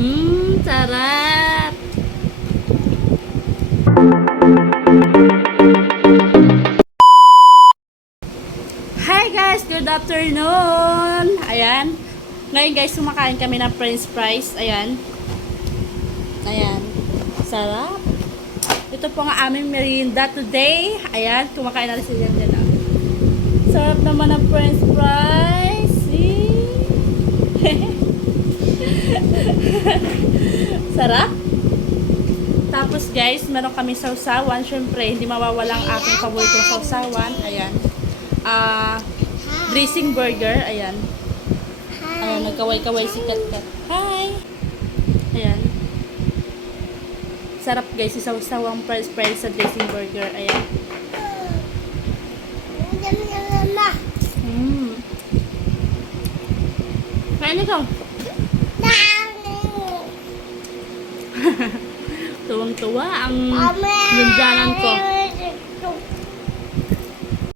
Sarap. Hi guys, good afternoon. Ayan. Ngayon guys, kumakain kami ng french fries. Ayan. Ayan. Sarap. Ito po ang aming merienda today. Ayan, kumakain na rin sila dyan. Sarap naman ng french fries. Sarap. Tapos guys, meron kami sausawan. Syempre, hindi mawawala ang aking paboritong sausawan. Ayan. Dressing burger. Ayan. Nagkaway-kaway si Kat-Kat. Hi! Ayan. Sarap guys, isawsawang french fries sa dressing burger. Ayan. Kain ikaw. Tuwang-tuwa ang lundanan ko.